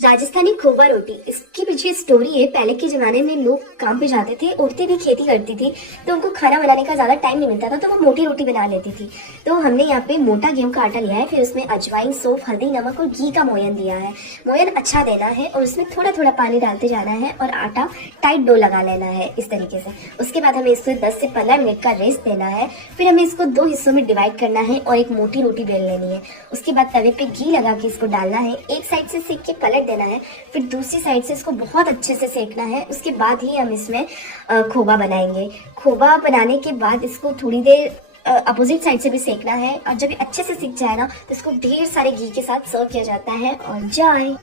राजस्थानी खोवा रोटी, इसके पीछे स्टोरी है। पहले के जमाने में लोग काम पे जाते थे, औरतें भी खेती करती थी, तो उनको खाना बनाने का ज्यादा टाइम नहीं मिलता था, तो वो मोटी रोटी बना लेती थी। तो हमने यहाँ पे मोटा गेहूं का आटा लिया है, फिर उसमें अजवाइन, सौंफ, हल्दी, नमक और घी का मोयन दिया है। मोयन अच्छा देना है और उसमें थोड़ा थोड़ा पानी डालते जाना है और आटा टाइट डो लगा लेना है इस तरीके से। उसके बाद हमें इसको 10 से 15 मिनट का रेस्ट देना है। फिर हमें इसको 2 हिस्सों में डिवाइड करना है और एक मोटी रोटी बेल लेनी है। उसके बाद तवे पे घी लगा के इसको डालना है, एक साइड से सेक के पलट देना है, फिर दूसरी साइड से इसको बहुत अच्छे से सेकना है। उसके बाद ही हम इसमें खोवा बनाएंगे। खोवा बनाने के बाद इसको थोड़ी देर अपोजिट साइड से भी सेकना है और जब ये अच्छे से सिक जाए ना, तो इसको ढेर सारे घी के साथ सर्व किया जाता है। और चाय।